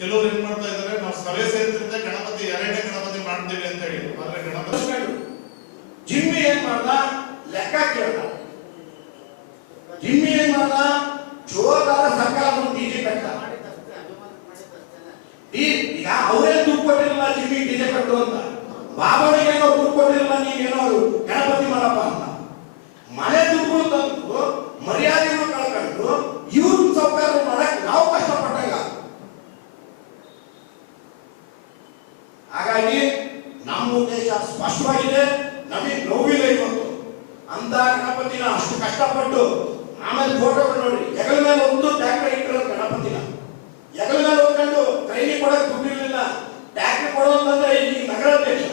ಕೆಲವರು ಏನ್ ಮಾಡ್ತಾ ಇದ್ದಾರೆ, ನಾವು ಸಭೆ ಸೇರ್ತಿದ್ರೆ ಗಣಪತಿ ಎರಡನೇ ಗಣಪತಿ ಮಾಡ್ತೀವಿ ಅಂತ ಹೇಳಿ. ಆದ್ರೆ ಗಣಪತಿ ಜಿಮ್ಮಿ ಏನ್ ಮಾಡ್ದ, ಲೆಕ್ಕ ಕೇಳ್ದ. ಜಿಮ್ಮಿ ಏನ್ ಮಾಡ್ದ, ಜೋರ್ದಾರ ಸರ್ಕಾರ ಡಿಜೆ ಕಟ್ಟ. ಈಗ ಅವರೇ ದುಡ್ಡು ಕೊಟ್ಟಿರಲಿಲ್ಲ ಜಿಮ್ಮಿ ಡಿಜೆ ಕಟ್ಟು ಅಂತ, ಬಾಬನಿಗೆ ಏನೋ ದುಡ್ಡು ಕೊಟ್ಟಿರಲಿಲ್ಲ, ನೀವೇನೋ ಗಣಪತಿ ಮಾಡಪ್ಪ ಅಂತ. ಮನೆ ದುಡ್ಡು ತಂದು ಮರ್ಯಾದೆಗಳು ಕಳ್ಕೊಂಡು ಇವ್ರ ಸರ್ಕಾರ ಮಾಡಕ್ ನಾವು ಕಷ್ಟಪಟ್ಟಾಗ. ಹಾಗಾಗಿ ನಮ್ಮ ಉದ್ದೇಶ ಸ್ಪಷ್ಟವಾಗಿದೆ, ನಮಗೆ ನೋವಿಲ್ಲ ಇವತ್ತು. ಅಂತ ಗಣಪತಿನ ಅಷ್ಟು ಕಷ್ಟಪಟ್ಟು ಆಮೇಲೆ ಫೋಟೋಗಳು ನೋಡಿ, ಹೆಗಲ ಮೇಲೆ ಒಂದು ಟ್ಯಾಕ್ಟರ್ ಇಟ್ಟಿರೋ ಗಣಪತಿನ ಹೆಗಲ ಮೇಲೆ ಹೋಗ್ಕೊಂಡು ಟ್ರೈನಿಂಗ್ ಕೊಡಕ್ ದುಡ್ಡಿರ್ಲಿಲ್ಲ. ಟ್ಯಾಕ್ಟರ್ ಕೊಡೋದಂದ್ರೆ ಈ ನಗರಾಧ್ಯಕ್ಷ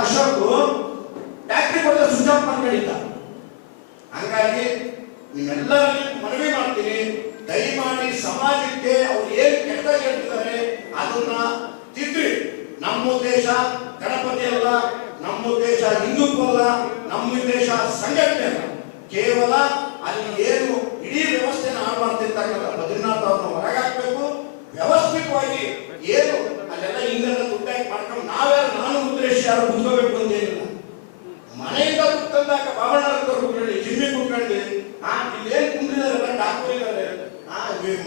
ಅಶೋಕ್ ಟ್ಯಾಕ್ಟರಿ ಕೊಡದ ಸ್ವಿಚ್ ಆಫ್ ಮಾಡ್ಕೊಂಡಿದ್ದ. ಹಂಗಾಗಿ ನಿಮ್ಮೆಲ್ಲರಲ್ಲಿ ಮನವಿ ಮಾಡ್ತೀನಿ, ದಯಮಾಡಿ ಸಮಾಜಕ್ಕೆ ಅವ್ರು ಏನ್ ಕೆಟ್ಟದಾಗ ಹೇಳ್ತಿದ್ದಾರೆ ಅದನ್ನ ತಿದ್ದಿ. ನಮ್ಮ ಉದ್ದೇಶ ಗಣಪತಿ ಅಲ್ಲ, ನಮ್ಮ ಉದ್ದೇಶ ಹಿಂದುತ್ವ ಅಲ್ಲ, ನಮ್ಮ ಉದ್ದೇಶ ಸಂಘಟನೆ ಅಲ್ಲ. ಕೇವಲ ಅಲ್ಲಿ ಏನು ಇಡೀ ವ್ಯವಸ್ಥೆನ ಹಾಳು ಮಾಡ್ತಿರ್ತಕ್ಕಂಥ ಬದ್ರಿನಾಥ್ ಅವ್ರನ್ನ ಹೊರಗಾಕ್ಬೇಕು. ವ್ಯವಸ್ಥಿತವಾಗಿ ಏನು ಅಲ್ಲೆಲ್ಲ ಹಿಂದೆಲ್ಲ ದುಡ್ಡಾಗಿ ಮಾಡ್ಕೊಂಡು ನಾನು ಉದ್ದೇಶ ಯಾರು ಕುತ್ಕೋಬೇಕು ಅಂತ ಏನಿಲ್ಲ. ಮನೆಯಿಂದ ಕುತ್ಕೊಂಡಾಗ ಬಾಬಣ್ಣವ್ರು ಕುತ್ಕೊಳ್ಳಿ, ಜಿಮ್ಮಿ ಕುತ್ಕೊಳ್ಳಿ, ಇಲ್ಲಿ ಏನ್ ಕುಂದಿದಾರಲ್ಲ ಡಾಕ್ಟರ್ ಇದ್ದಾರೆ,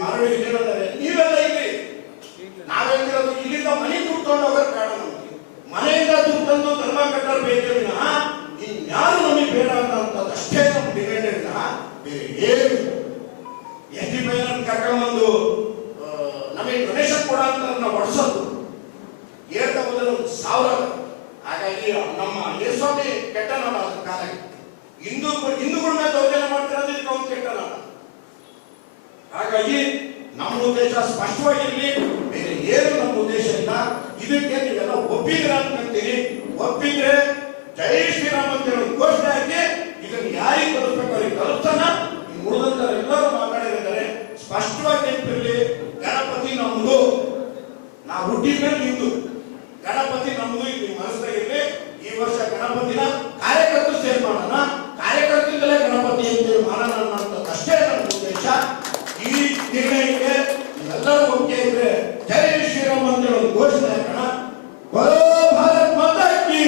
ಮರಳಿ ಇದ್ದಾರೆ, ನೀವೆಲ್ಲ ಇಲ್ಲಿ ನಾವೇಳ್ತಿರೋದು ಇಲ್ಲಿಂದ ಮನೆ ದುಡ್ಕೊಂಡು ಹೋಗೋದು ಬೇಡ. ನಮಗೆ ಮನೆಯಿಂದ ದುಡ್ಡು ತಂದು ಧರ್ಮ ಕಟ್ಟೋರು ಬೇಕೇ ವಿನಃ ಇನ್ಯಾರು ನಮಗೆ ಬೇಡ ಅಂತ ಅಷ್ಟೇ ನಮ್ಮ ಡಿಮ್ಯಾಂಡ್ ಇಲ್ಲ, ಬೇರೆ ಏನು. ಎಸ್ ಡಿ ಪೈನ ಕರ್ಕೊಂಡ್ಬಂದು ನಮಗೆ ಡೊನೇಷನ್ ಕೊಡ ಅಂತ ನಾವು ಹೊಡ್ಸೋದು ಹೇಳ್ತಾ ಬಂದ್ರೆ 1,000. ಹಾಗಾಗಿ ನಮ್ಮ ಯೇಸ್ವಾಮಿ ಕೆಟ್ಟ ನಾಡ ಅದ್ರ ಕಾಲಾಗಿ ಹಿಂದೂಗಳ ಮೇಲೆ ದೌರ್ಜನ್ಯ ಮಾಡ್ತಿರೋದು ಇದಕ್ಕೆ ಒಂದು ಕೆಟ್ಟ ನಾಡ. ಹಾಗಾಗಿ ನಮ್ಮ ಉದ್ದೇಶ ಸ್ಪಷ್ಟವಾಗಿರ್ಲಿ, ಬೇರೆ ಏನು ನಮ್ಮ ಉದ್ದೇಶ ಇಲ್ಲ. ಇದಕ್ಕೆ ನೀವೆಲ್ಲ ಒಪ್ಪಿದ್ರ ಅಂತೀನಿ. ಒಪ್ಪಿದ್ರೆ ಜೈ ಶ್ರೀರಾಮ್ ಅಂತ ಹೇಳಿ ಘೋಷಣೆ ಹಾಕಿ ಇದನ್ನು ಯಾರಿಗೆ ತಲುಪಬೇಕು ಅವ್ರಿಗೆ ತಲುಪ್ತಾನ. ಉಳಿದಂತರೆಲ್ಲರೂ ಮಾತಾಡಿದ್ದಾರೆ, ಸ್ಪಷ್ಟವಾಗಿ ನೆನಪಿರಲಿ. ಗಣಪತಿ ನಮ್ಮದು, ನಾವು ಹುಟ್ಟಿದ ಮೇಲೆ ಹಿಂದೂ, ಗಣಪತಿ ನಮ್ಮದು. ಇದು ಮನಸ್ಸಾಗಿರ್ಲಿ. ಈ ವರ್ಷ ಗಣಪತಿನ ಕಾರ್ಯಕರ್ತರು ಸೇರ್ ಮಾಡೋಣ, ಕಾರ್ಯಕರ್ತರಿಂದಲೇ ಗಣಪತಿ ಅಂತೇಳಿ ಮಾಡೋಣ ಅನ್ನೋದು ಅಷ್ಟೇ ನಮ್ಮ ಉದ್ದೇಶ. ಈ ನಿರ್ಣಯಕ್ಕೆ ಎಲ್ಲರೂ ಒಪ್ಪಿಗೆ ಇದ್ರೆ ಜೈ ಶ್ರೀರಾಮ್ ಅಂತ ಹೇಳಿ ಒಂದು ಘೋಷಣೆ ಹಾಕೋಣ. ಬರೋ ಭಾರತ್ ಮಾತಾ ಕೀ.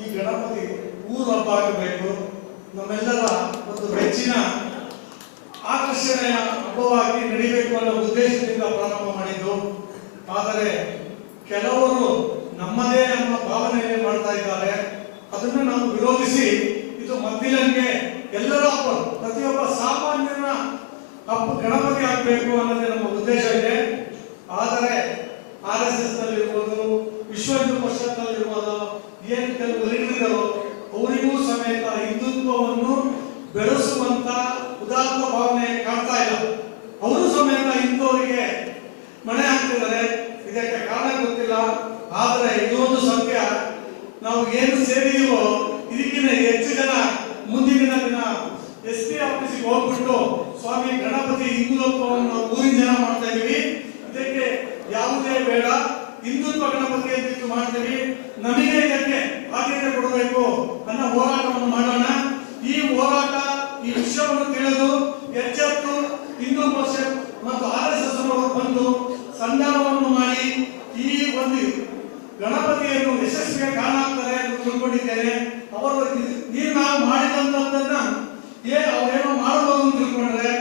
ಈ ಗಣಪತಿ ಊರು ಹಬ್ಬ ಆಗಬೇಕು, ನಮ್ಮೆಲ್ಲರ ಒಂದು ಹೆಚ್ಚಿನ ಆಕರ್ಷಣೆಯ ಹಬ್ಬವಾಗಿ ನಡೀಬೇಕು ಅನ್ನೋ ಉದ್ದೇಶದಿಂದ ಪ್ರಾರಂಭ ಮಾಡಿದ್ದು. ಆದರೆ ಕೆಲವರು ನಮ್ಮದೇ ಅನ್ನೋ ಭಾವನೆಯಲ್ಲಿ ಮಾಡ್ತಾ ಇದ್ದಾರೆ. ಅದನ್ನು ನಾವು ವಿರೋಧಿಸಿ ಇದು ಮದ್ದಿಲಂಗೆ ಎಲ್ಲರ ಹಬ್ಬ, ಪ್ರತಿಯೊಬ್ಬ ಸಾಮಾನ್ಯನ ಹಬ್ಬ ಗಣಪತಿ ಆಗಬೇಕು ಅನ್ನೋದೇ ನಮ್ಮ ಉದ್ದೇಶ ಇದೆ. ಆದರೆ RSS ನಲ್ಲಿರ್ಬೋದು, ವಿಶ್ವ ಹಿಂದೂ ಪರಿಷತ್ನಲ್ಲಿರ್ಬೋದು, ಏನು ಕೆಲವು ಲೀಡರ್ಗಳು ಅವರಿಗೂ ಸಮೇತ ಹಿಂದುತ್ವವನ್ನು ಬೆಳೆಸುವಂತ ಉದಾತ್ತ ಭಾವನೆ ಕಾಣ್ತಾ ಇಲ್ಲ. ಅವರು ಸಮೇತ ಹಿಂದೂರಿಗೆ ಮಣೆ ಹಾಕ್ತಿದ್ದಾರೆ. ಇದಕ್ಕೆ ಕಾರಣ ಗೊತ್ತಿಲ್ಲ. ಆದರೆ ಇದೊಂದು ಸಂಖ್ಯೆ ನಾವು ಏನು ಸೇರಿದೀವೋ ಇದಕ್ಕಿಂತ ಹೆಚ್ಚು ಜನ ಮುಂದಿನ ದಿನ SP ಆಫೀಸಿಗೆ ಹೋಗ್ಬಿಟ್ಟು ಸ್ವಾಮಿ ಗಣಪತಿ ಹಿಂದುತ್ವವನ್ನು ಊರಿನ ಜನ ಮಾಡ್ತಾ ಇದೀವಿ, ಇದಕ್ಕೆ ಯಾವುದೇ ಬೇಡ, ಹಿಂದುತ್ವ ಗಣಪತಿ ಅಂತ ಮಾಡ್ತೀವಿ, ನಮಗೆ ಇದಕ್ಕೆ ಆದ್ಯತೆ ಕೊಡಬೇಕು ಅನ್ನೋ ಹೋರಾಟವನ್ನು ಮಾಡೋಣ. ಈ ಹೋರಾಟ ಈ ವಿಷಯವನ್ನು ತಿಳಿದು ಎಚ್ಚೆತ್ತು ಹಿಂದೂ ಪರಿಷತ್ ಮತ್ತು RSS ಅವರು ಬಂದು ಸಂಧಾನವನ್ನು ಮಾಡಿ ಈ ಒಂದು ಗಣಪತಿಯನ್ನು ಯಶಸ್ವಿಗೆ ಕಾರಣ ಆಗ್ತಾರೆ ಎಂದು ತಿಳ್ಕೊಂಡಿದ್ದೇನೆ. ಅವರು ನಾವು ಮಾಡಿದಂತದ್ದನ್ನ ಅವರೇನೋ ಮಾಡಬಹುದು ಅಂತ ತಿಳ್ಕೊಂಡ್ರೆ